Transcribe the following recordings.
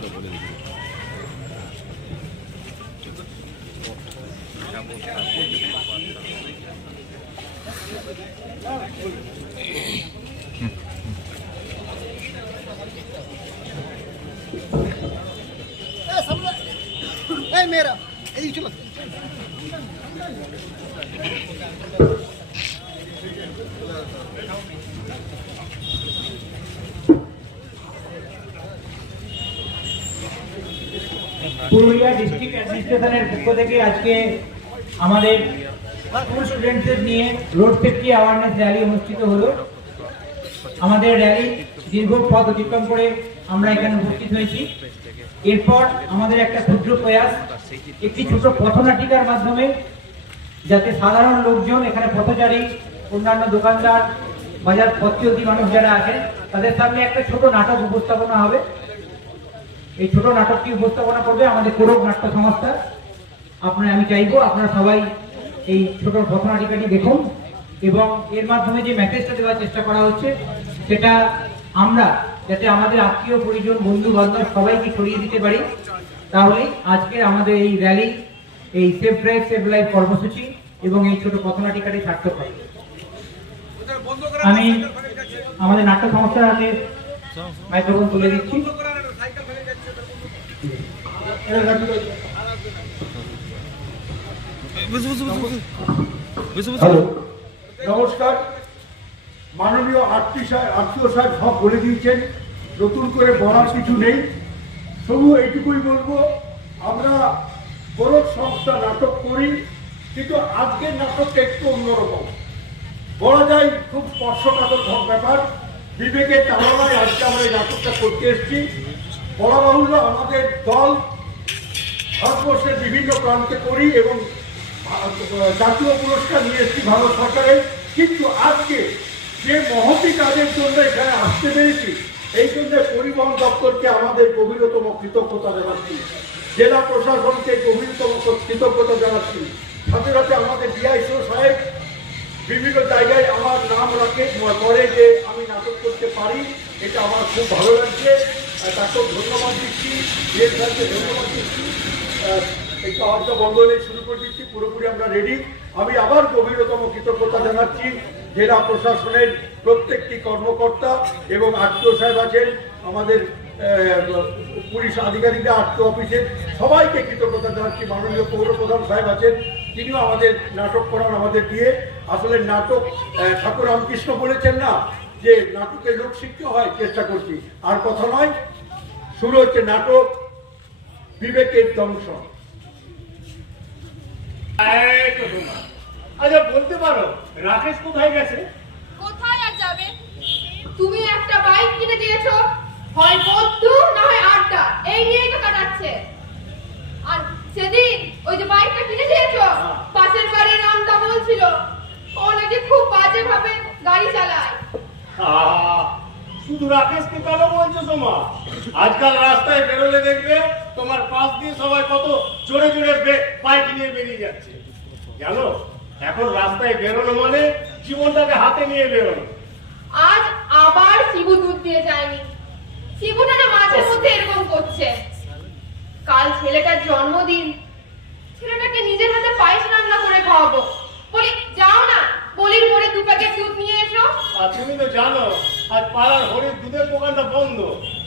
এই বলে দিচ্ছি চলো পুরুলিয়া ডিস্ট্রিক্ট অ্যাডমিনিস্ট্রেশনের পক্ষ থেকে আজকে আমাদের স্কুল স্টুডেন্টদের নিয়ে রোড সেফটি অ্যাওয়ারনেস র্যালি অনুষ্ঠিত হলো। আমাদের র্যালি দীর্ঘ পথ অতিক্রম করে আমরা এখানে উপস্থিত হয়েছি। এরপর আমাদের একটা ক্ষুদ্র প্রয়াস, একটি ছোট পথনাটিকার মাধ্যমে যাতে সাধারণ লোকজন এখানে পথচারী, অন্যান্য দোকানদার বাজার পথচলতি মানুষ যারা আছেন, তাদের সামনে একটা ছোট নাটক উপস্থাপনা হবে। এই ছোট নাটকটি উপস্থাপনা করবে আমাদের কোরব নাট্য সংস্থা। আপনারা আমি চাইব আপনারা সবাই এই ছোট ঘটনাটিকাটি দেখুন এবং এর মাধ্যমে যে মেসেজটা দেওয়ার চেষ্টা করা হচ্ছে সেটা আমরা যাতে আমাদের আত্মীয় পরিজন বন্ধু বান্ধব সবাইকে ছড়িয়ে দিতে পারি তাহলে আজকের আমাদের এই র্যালি এই সেফ ড্রাইভ সেভ লাইফ কর্মসূচি এবং এই ছোট ঘটনাটিকাটি সার্থক হয় আমি আমাদের নাট্য সংস্থার হাতে মাইক্রোফোন তুলে দিচ্ছি। নমস্কার। মাননীয় আত্মীয় সাহেব আত্মীয় সাহেব সব বলে দিয়েছেন, নতুন করে বলার কিছু নেই। শুধু এইটুকুই বলব, আমরা বড় সংস্থা নাটক করি, কিন্তু আজকের নাটকটা একটু অন্যরকম। বলা যায় খুব স্পর্শকাতর সব ব্যাপার। বিবেকের তাড়নায় আজকে আমরা এই নাটকটা করতে এসেছি। বলা বাহুল্য আমাদের দল ভারতবর্ষের বিভিন্ন প্রান্তে করি এবং জাতীয় পুরস্কার নিয়ে এসেছি ভারত সরকারের। কিন্তু আজকে যে মহতি কাজের জন্য এখানে আসতে পেরেছি, এই জন্য পরিবহন দপ্তরকে আমাদের গভীরতম কৃতজ্ঞতা জানাচ্ছি। জেলা প্রশাসনকে গভীরতম কৃতজ্ঞতা জানাচ্ছি। সাথে সাথে আমাদের ডিআইসিও সাহেব বিভিন্ন জায়গায় আমার নাম রাখে করে যে আমি নাটক করতে পারি। এটা আমার খুব ভালো লাগছে। তাকেও ধন্যবাদ দিচ্ছি। স্যারকে ধন্যবাদ দিচ্ছি। একটু আওয়াজটা বন্ধ হলে শুরু করে দিচ্ছি, পুরোপুরি আমরা রেডি আমি আবার গভীরতম কৃতজ্ঞতা জানাচ্ছি, জেলা প্রশাসনের প্রত্যেকটি কর্মকর্তা এবং আত্মীয় সাহেব আছেন, আমাদের পুলিশ আধিকারিকরা, আত্মীয় অফিসের সবাইকে কৃতজ্ঞতা জানাচ্ছি। মাননীয় পৌর প্রধান সাহেব আছেন, তিনিও আমাদের নাটক করান আমাদের দিয়ে। আসলে নাটক ঠাকুর রামকৃষ্ণ বলেছেন না যে, নাটকের লোক শিখতে হয়, চেষ্টা করছি। আর কথা নয়, শুরু হচ্ছে নাটক বিবেকের দংশন আচ্ছা বলতে পারো রাকেশ কোথায় গেছে? কোথায় আর যাবে? তুমি একটা বাইক কিনে দিয়েছ। হয় বন্ধু না হয় আড্ডা। এই নিয়েই তো কাটাচ্ছে। আর সেদিন ওই যে বাইকটা কিনে দিয়েছ পাশের বাড়ির নামটা বলছিল। ও নাকি খুব বাজে ভাবে গাড়ি চালায়। আহ, শুধু রাকেশকে কেন বলছো তোমা আজকাল রাস্তায় বেরোলে দেখবে তোমার পাশ দিয়ে সবাই কত জোরে জোরে বাইক নিয়ে বেরিয়ে যাচ্ছে। জানো এখন রাস্তায় বেরোনো মানে জীবনটাকে হাতে নিয়ে বেরোনো। আজ আবার শিবু দুধ দিয়ে যায়নি। শিবুটা না মাঝে মধ্যে এরকম করছে। কাল ছেলেটার জন্মদিন। ছেলেটাকে নিজের হাতে পায়েস রান্না করে খাওয়াবো। বলি যাও না বলির পরে দু প্যাকেট দুধ নিয়ে এসো। তুমি তো জানো আজ পাড়ার হরির দুধের দোকানটা বন্ধ।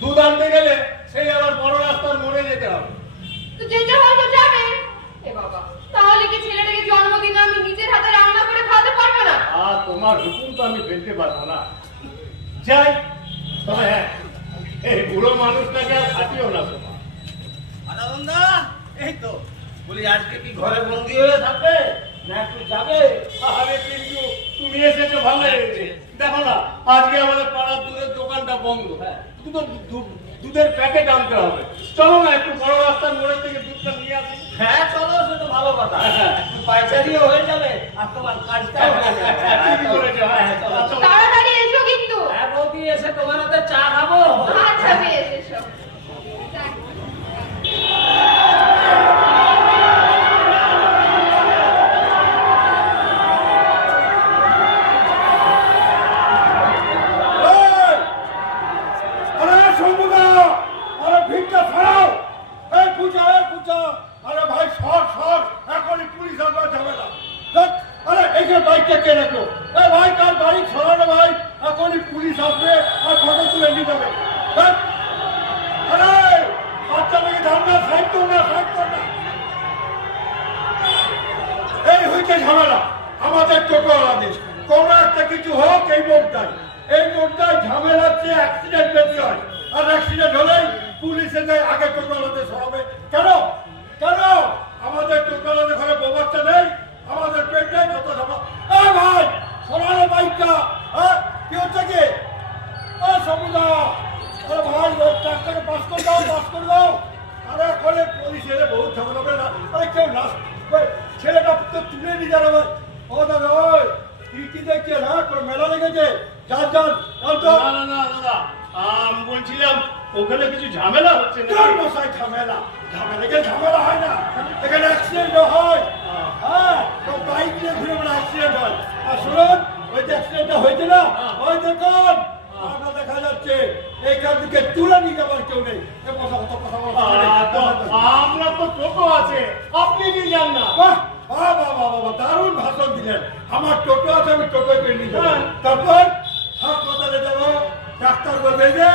দুধ আনতে গেলে সেই আবার বড় রাস্তার মোড়ে যেতে হবে। তো যেতে হয়তো যাবে। এ বাবা তাহলে কি ছেলেটাকে জন্মদিনে আমি নিজের হাতে রান্না করে খাওয়াতে পারব না? আর তোমার হুকুম তো আমি ফেলতে পারব না। যাই তবে হ্যাঁ এই বুড়ো মানুষটাকে আর খাটিও না তোমার। আনন্দা এই তো। বলি আজকে কি ঘরে বন্দি হয়ে থাকবে? না একটু যাবে? আরে কিন্তু তুমি এসেছ ভালো। হয়েছে দেখো না আজকে আমাদের পাড়ার দুধের দোকানটা বন্ধ। হ্যাঁ। দুধের প্যাকেট আনতে হবে। চলো না একটু বড় রাস্তার মোড়ের থেকে দুধটা নিয়ে আসি। হ্যাঁ চলো সে তো ভালো কথা। হ্যাঁ। একটু পাইচারিও হয়ে যাবে আর তোমার কাজটাও হয়ে যাবে। হ্যাঁ। তাড়াতাড়ি এসো কিন্তু। হ্যাঁ বৌদি এসে তোমার হাতে চা খাব আচ্ছা বেশ এসো যাক। এই! আরে শম্ভুদা! আরে ভিড়টা ছাড়! বাচ্চা আরে ভাই সর সর এখনই পুলিশ আসবে ঝামেলা ধ্যাৎ, আরে এই যে বাইকটা কে রাখো এ ভাই কার গাড়ি সরানো ভাই এখনই পুলিশ আসবে আর ফটো তুলে নিয়ে যাবে ধ্যাৎ, আরে বাচ্চা মেয়ে ধান্না সাইড কর না সাইড কর না এই হইতে ঝামেলা আমাদের টোটো আলাদে কোন একটা কিছু হোক এই মোড়টাই এই মোড়টায় ঝামেলা হচ্ছে অ্যাক্সিডেন্ট বেশি হয় আর অ্যাক্সিডেন্ট হলেই পুলিশে আগে আলাদে সরাবে। কেন? কেন? আমাদের আলাদে ঘরে বোবাচ্চা নেই, আমাদের পেটটাই যত ঝামেলা এ ভাই সরানো বাইকটা হ্যাঁ কি হচ্ছে কি? সমুদা ভাই লোক ট্রাকটাকে পাস করে দাও করে আরে এখন পুলিশ এলে বহুত হবে না ওই ছেলেটা তো তুলে নিয়ে যাবে। ও মেলা লেগেছে? যান না না না, দাদা, আমি বলছিলাম ওখানে কিছু ঝামেলা হচ্ছে না তোর মশাই ঝামেলা। ঝামেলা ঝামেলা হয় না এখানে অ্যাক্সিডেন্ট হয়। হ্যাঁ তো বাইক নিয়ে ঘুরে বেড়া অ্যাক্সিডেন্ট হয়। আর শুনুন ওই যে অ্যাক্সিডেন্টটা হয়েছে না ওই দেখুন আমরা দেখা যাচ্ছে এইখান থেকে তুলে যাবার কেউ নেই। কথা কথা বলা আমরা তো টোটো আছে আপনি কি যান না? বাহ বাহ বাহ বাহ বাহ, দারুণ ভাষণ দিলেন। আমার টোটো আছে আমি টোটোয় করে নিয়ে হ্যাঁ। তারপর হাসপাতালে যাব ডাক্তার বলবে যে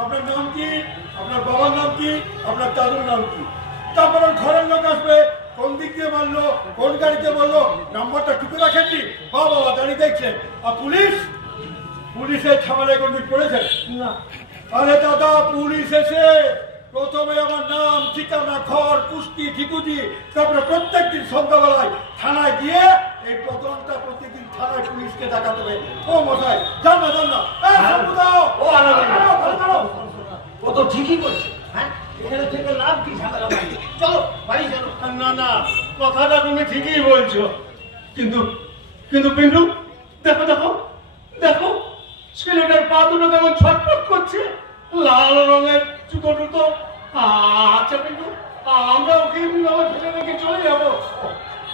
আপনার নাম কি? আপনার বাবার নাম কি? আপনার দাদুর নাম কি? তারপর ঘরের লোক আসবে কোন দিক দিয়ে মারলো কোন গাড়িতে মারলো নাম্বারটা টুকে রাখেননি? বাবা বাবা দাঁড়িয়ে দেখছেন। আর পুলিশ? পুলিশের ঝামেলায় কোনদিন পড়েছেন না। আরে দাদা পুলিশ এসে প্রথমে আমার নাম ঠিকানা ঘর কুস্তি ঠিকুজি তারপরে প্রত্যেক দিন সন্ধ্যাবেলায় থানায় গিয়ে এই বদলটা প্রতিদিন থানায় পুলিশকে ডাকা হবে। ও মশাই জান না জান না এই, শম্ভু দাও। ও আলাদা না। দাঁড়াও, দাঁড়াও। ও তো ঠিকই বলছে। হ্যাঁ? এখানে থেকে লাভ কি ঝামেলা চলো, বাড়ি চলো। না না, কথাটা তুমি ঠিকই বলছো। কিন্তু কিন্তু পিন্টু দেখো দেখো দেখো ছেলেটার পা দুটো কেমন ছটফট করছে লাল রঙের জুতো টুতো আচ্ছা পিন্টু আমরা ওকে আমার ছেলে রেখে চলে যাব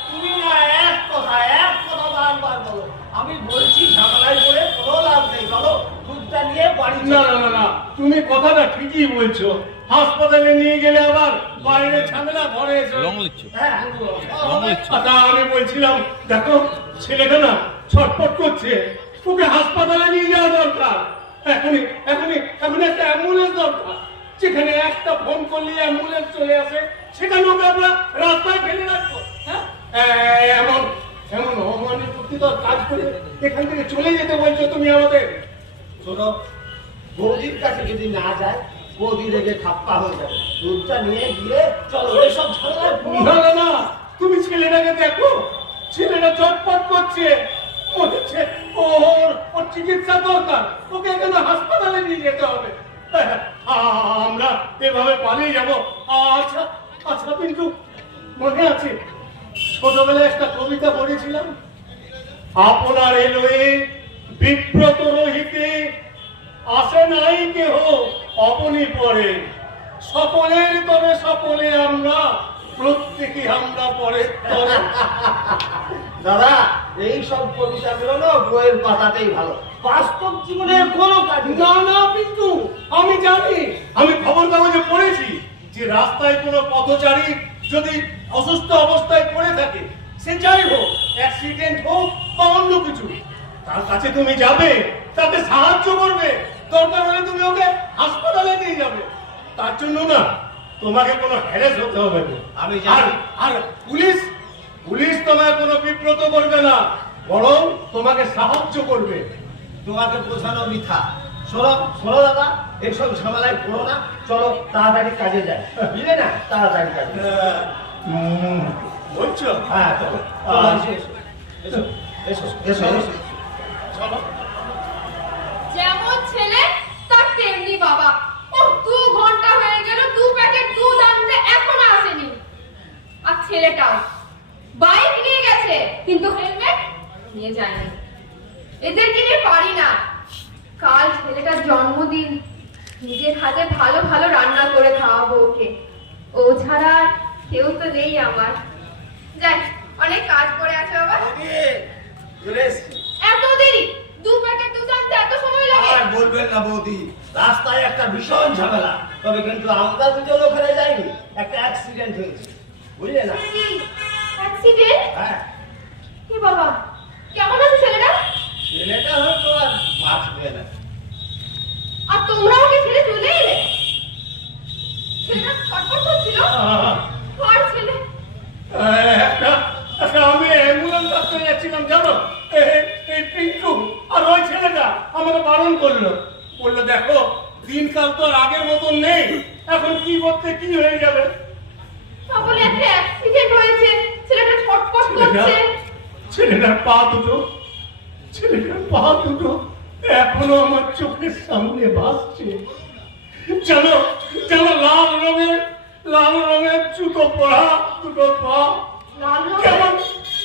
তুমি না এক কথা এক কথা বারবার বলো আমি বলছি ঝামেলায় পড়ে কোনো লাভ নেই চলো দুধটা নিয়ে বাড়ি না চলো না না না তুমি কথাটা ঠিকই বলছো। হাসপাতালে নিয়ে গেলে আবার বাইরে ঝামেলা ঘরে হ্যাঁ। তা আমি বলছিলাম দেখো ছেলেটা না ছটফট করছে। ওকে হাসপাতালে নিয়ে যাওয়া দরকার। এখনই এখনই এখন একটা অ্যাম্বুলেন্স দরকার। যেখানে একটা ফোন করলে অ্যাম্বুলেন্স চলে আসে সেখানে ওকে আমরা রাস্তায় ফেলে রাখব। হ্যাঁ? এমন এমন অমানের প্রতি তো কাজ করে এখান থেকে চলে যেতে বলছো তুমি আমাদের। শোনো বৌদির কাছে যদি না যায় বৌদি রেগে খাপ্পা হয়ে যাবে। দুধটা নিয়ে গিয়ে চলো এসব ঝামেলায় না। তুমি ছেলেটাকে দেখো। ছেলেটা চটপট করছে। ওর ওর চিকিৎসা দরকার। ওকে এখানে হাসপাতালে নিয়ে যেতে হবে। আমরা এভাবে পালিয়ে যাব। আচ্ছা আচ্ছা কিন্তু মনে আছে? ছোটবেলায় একটা কবিতা পড়েছিলাম। আপনার এলোয়ে বিব্রত আসে নাই কেহ অবনি পরে। সকলের তরে সকলে আমরা প্রত্যেকে আমরা পরে তরে। দাদা এই সব কবিতাগুলো না বইয়ের পাতাতেই ভালো। বাস্তব জীবনে কোনো কাজ না না কিন্তু আমি জানি আমি খবর কাগজে পড়েছি যে রাস্তায় কোনো পথচারী যদি অসুস্থ অবস্থায় পড়ে থাকে সে যাই হোক অ্যাক্সিডেন্ট হোক বা অন্য কিছু তার কাছে তুমি যাবে তাকে সাহায্য করবে। দরকার হলে তুমি ওকে হাসপাতালে নিয়ে যাবে। তার জন্য না তোমাকে কোনো হ্যারেস হতে হবে না। আমি জানি। আর পুলিশ পুলিশ তোমায় কোনো বিব্রত করবে না বরং তোমাকে সাহায্য করবে। তোমাকে বোঝানো মিথ্যা। শোনো শোনো দাদা এইসব ঝামেলায় পড়ো না। চলো তাড়াতাড়ি কাজে যাই। বুঝলে না? তাড়াতাড়ি কাজে বলছো? হ্যাঁ এসো এসো এসো এসো। চলো যেমন ছেলে তার তেমনি বাবা ও দু ঘণ্টা হয়ে গেল দু প্যাকেট দুধ আনতে এখনও আসেনি আর বাইক নিয়ে গেছে কিন্তু হেলমেট নিয়ে যায়নি। এদেরকে নিয়ে পারি না। কাল ছেলেটার জন্মদিন। নিজের হাতে ভালো ভালো রান্না করে খাওয়াবো ওকে। ও ছাড়া কেউ তো নেই আমার। যাই অনেক কাজ করে আছে বাবা। এত দেরি? দু প্যাকেট দুধ আনতে এত সময় লাগে? আর বলবেন না বৌদি রাস্তায় একটা ভীষণ ঝামেলা। তবে কিন্তু আমরা দুজন ওখানে যাইনি একটা অ্যাক্সিডেন্ট হয়েছে। বুঝলে না? অ্যাক্সিডেন্ট? হ্যাঁ। কি বাবা? কেমন আছে ছেলেটা ছেলেটা হয়তো আর বাঁচবে না। আর তোমরা ওকে ছেড়ে চলে এলে? ছেলেটা ছটফট করছিল? কার ছেলে একটা একটা আমি অ্যাম্বুলেন্স আসতে যাচ্ছিলাম জানো? এই- আর ওই ছেলেটা আমাকে বারণ করল। বলল দেখো দিনকাল তো আর আগের মতন নেই। এখন কি করতে কি হয়ে যাবে? সকলে একটা অ্যাক্সিডেন্ট হয়েছে ছেলেটা ছটফট করছে। ছেলেটার পা দুটো ছেলেটার পা দুটো এখনও আমার চোখের সামনে ভাসছে। জানো জানো লাল রঙের লাল রঙের জুতো পরা দুটো পা কেমন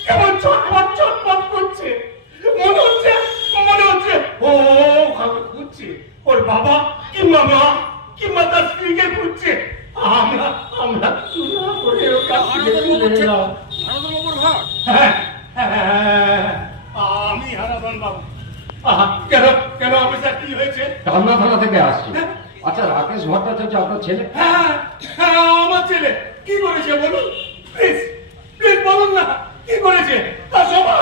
কেমন ছটফট ছটফট করছে। মনে হচ্ছে মনে হচ্ছে ও ওখানে খুঁজছে ওর বাবা কিংবা মা কিংবা তার স্ত্রীকে খুঁজছে আমরা আমরা চুরা করে ওর কাছ থেকে তুলে নিলাম হ্যাঁ, হ্যাঁ, হ্যাঁ, হ্যাঁ, আমি হারাধন বাবু আহা, কেন কেন অফিসার কি হয়েছে কালনা থানা থেকে আসছি আচ্ছা রাকেশ ভট্টাচার্য আপনার ছেলে হ্যাঁ হ্যাঁ আমার ছেলে কি করেছে বলুন প্লিজ প্লিজ বলুন না কি করেছে তা সমা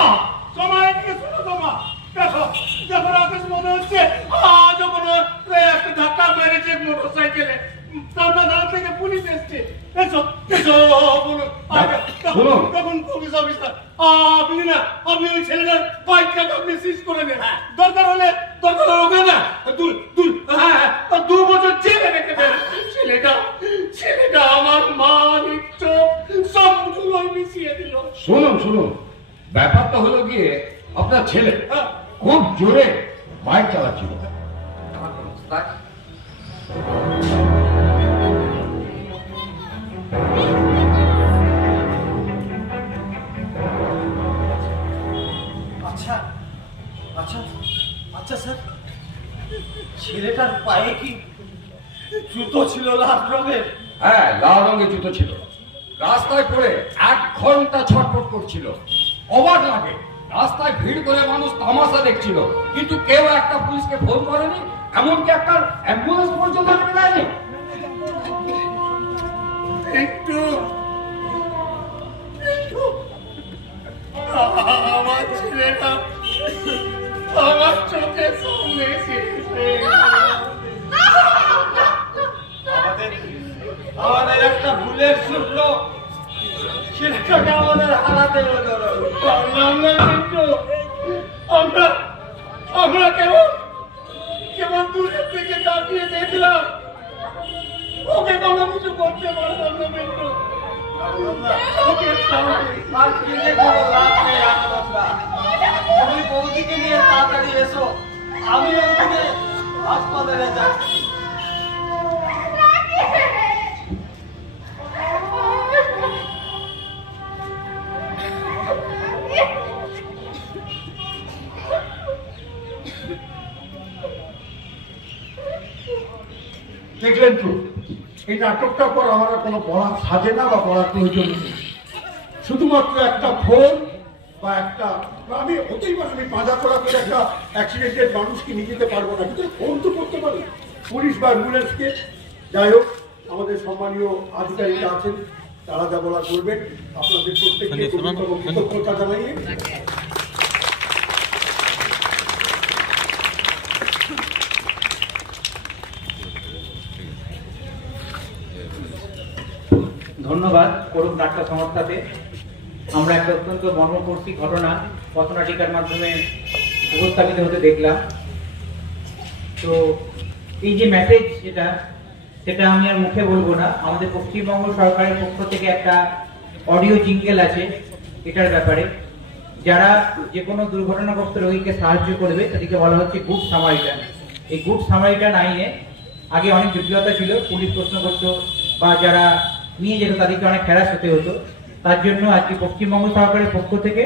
সমা এদিকে শোনো সমা দেখো দেখো রাকেশ মনে হচ্ছে আহ, যখন ও একটা ধাক্কা মেরেছে মোটর সাইকেলে তারপর দাঁড় থেকে পুলিশ এসছে এসো এসো বলুন। শুনুন। দেখুন পুলিশ অফিসার আপনি না আপনি ওই ছেলেটার বাইকটাকে আপনি সিজ করে নেন দরকার হলে দরকার হলে ওকে না দুই দুই হ্যাঁ হ্যাঁ, দু বছর জেলে রেখে দেন। ছেলেটা ছেলেটা আমার মা নিত্য সবগুলো মিশিয়ে দিল। শুনুন শুনুন। ব্যাপারটা হলো গিয়ে আপনার ছেলে হ্যাঁ, খুব জোরে বাইক চালাচ্ছিল। আচ্ছা ছেলেটার পায়ে কি জুতো ছিল লাল রঙের? হ্যাঁ লাল রঙের জুতো ছিল। রাস্তায় পড়ে এক ঘণ্টা ছটফট করছিল। অবাক লাগে। রাস্তায় ভিড় করে মানুষ তামাশা দেখছিল। কিন্তু কেউ একটা পুলিশকে ফোন করেনি এমনকি একটা অ্যাম্বুলেন্স পর্যন্ত দেয়নি। একটু। একটু আমার ছেলেটা আমার চোখের সামনে এসেছে ভুলের শুনল ছেলেটাকে আমাদের আমরা কেমন কেমন দূরের থেকে তাকিয়ে দেখলাম ওকে কোনো কিছু করতে পারলাম না কিন্তু। তুমি বৌদিকে নিয়ে তাড়াতাড়ি এসো। আমি ওদিকে হাসপাতালে যাচ্ছি। দেখলেন তো এই নাটকটার পর আমার কোনো পড়া সাজে না বা পড়ার প্রয়োজন নেই। শুধুমাত্র একটা ফোন বা একটা আমি হতেই পারে আমি পাঁজা করা করে একটা অ্যাক্সিডেন্টের মানুষকে নিয়ে যেতে পারব না কিন্তু ফোন তো করতে পারি। পুলিশ বা অ্যাম্বুলেন্সকে। যাই হোক আমাদের সম্মানীয় আধিকারিকরা আছেন তারা যা বলা করবেন। আপনাদের প্রত্যেককে কৃতজ্ঞতা জানাইয়ে ধন্যবাদ করুক নাট্য সংস্থাতে। আমরা একটা অত্যন্ত মর্মস্পর্শী ঘটনা পথনাটিকার মাধ্যমে উপস্থাপিত হতে দেখলাম। তো এই যে মেসেজ যেটা, সেটা আমি আর মুখে বলব না। আমাদের পশ্চিমবঙ্গ সরকারের পক্ষ থেকে একটা অডিও জিঙ্গেল আছে এটার ব্যাপারে। যারা যে কোনো দুর্ঘটনাগ্রস্ত রোগীকে সাহায্য করবে, তাদেরকে বলা হচ্ছে গুড সামারিটান এই গুড সামারিটান আইনে আগে অনেক জটিলতা ছিল, পুলিশ প্রশ্ন করতো বা যারা নিয়ে যেত তাদেরকে অনেক হ্যারাস হতে হতো। তার জন্য আজকে পশ্চিমবঙ্গ সরকারের পক্ষ থেকে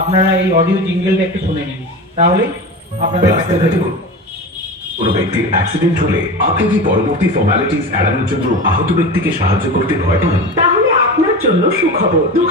আপনারা এই অডিও জিঙ্গেলটা একটু শুনে নিন। তাহলে আপনাদের কোনো ব্যক্তির অ্যাক্সিডেন্ট হলে আপনি কি পরবর্তী ফর্মালিটিস এড়ানোর জন্য আহত ব্যক্তিকে সাহায্য করতে ভয় পান? তাহলে আপনার জন্য সুখবর। দু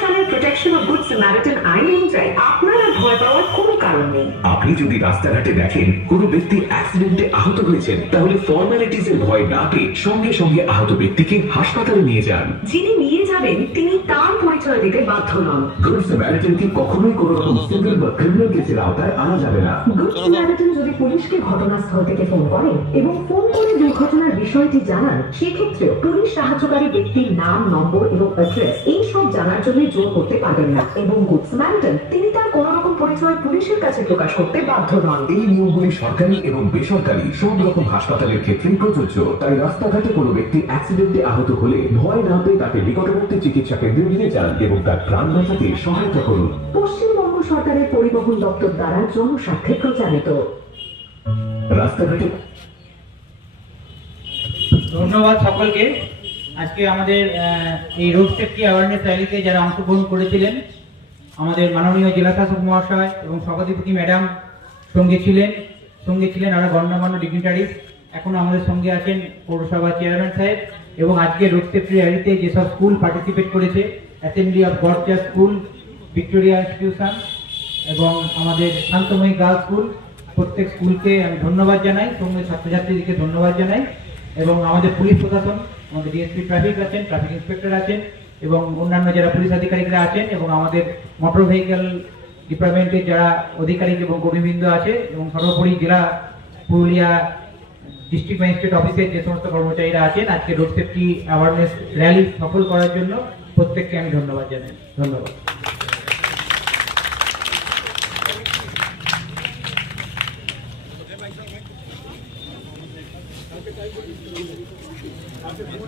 সালের প্রোটেকশন অফ গুড স্যামারিটান আইন অনুযায়ী আপনার আর ভয় পাওয়ার কোনো কারণ নেই। আপনি যদি রাস্তাঘাটে দেখেন কোনো ব্যক্তি অ্যাক্সিডেন্টে আহত হয়েছেন তাহলে ফর্মালিটিস এর ভয় না পেয়ে সঙ্গে সঙ্গে আহত ব্যক্তিকে হাসপাতালে নিয়ে যান। যিনি নিয়ে যাবেন তিনি তার পরিচয় দিতে বাধ্য নন। গুড স্যামারিটানকে কখনোই কোনো রকম সিভিল বা ক্রিমিনাল কেসের আওতায় আনা যাবে না। গুড স্যামারিটান যদি পুলিশকে ঘটনাস্থল থেকে ফোন করে এবং ফোন করে দুর্ঘটনার বিষয়টি জানান সেক্ষেত্রে পুলিশ সাহায্যকারী ব্যক্তির নাম নম্বর এবং অ্যাড্রেস এই সব জানার জন্য জোর করতে পারবেন না। এবং গুডস স্যামারিটান তিনি তার কোনো রকম পরিচয় পুলিশের কাছে প্রকাশ করতে বাধ্য নন এই নিয়মগুলি সরকারি এবং বেসরকারি সব রকম হাসপাতালের ক্ষেত্রেই প্রযোজ্য। তাই রাস্তাঘাটে কোনো ব্যক্তি অ্যাক্সিডেন্টে আহত হলে ভয় না পেয়ে তাকে নিকটবর্তী চিকিৎসা কেন্দ্রে নিয়ে যান এবং তার প্রাণ বাঁচাতে সহায়তা করুন। পশ্চিমবঙ্গ সরকারের পরিবহন দপ্তর দ্বারা জনস্বার্থে প্রচারিত। রাস্তাঘাটে ধন্যবাদ সকলকে। আজকে আমাদের আহ, এই রোড সেফটি অ্যাওয়ারনেস র্যালিতে যারা অংশগ্রহণ করেছিলেন আমাদের মাননীয় জেলা শাসক মহাশয় এবং সভাধিপতি ম্যাডাম সঙ্গে ছিলেন। সঙ্গে ছিলেন আরও গণ্যমান্য ডিগনিটারিজ এখন আমাদের সঙ্গে আছেন পৌরসভা চেয়ারম্যান সাহেব এবং আজকে রোড সেফটি র্যালিতে যেসব স্কুল পার্টিসিপেট করেছে assembly of God Church school Victoria institution এবং আমাদের শান্তময়ী গার্লস স্কুল প্রত্যেক স্কুলকে আমি ধন্যবাদ জানাই, সঙ্গে ছাত্রছাত্রীদেরকে ধন্যবাদ জানাই এবং আমাদের পুলিশ প্রশাসন, আমাদের ডিএসপি ট্রাফিক আছেন ট্রাফিক ইন্সপেক্টর আছেন এবং অন্যান্য যারা পুলিশ আধিকারিকরা আছেন এবং আমাদের মোটর ভেহিকেল ডিপার্টমেন্টের যারা আধিকারিক এবং কর্মীবৃন্দ আছে এবং সর্বোপরি জেলা পুরুলিয়া ডিস্ট্রিক্ট ম্যাজিস্ট্রেট অফিসের যে সমস্ত কর্মচারীরা আছেন, আজকে রোড সেফটি অ্যাওয়ারনেস র্যালি সফল করার জন্য প্রত্যেককে আমি ধন্যবাদ জানাই। ধন্যবাদ।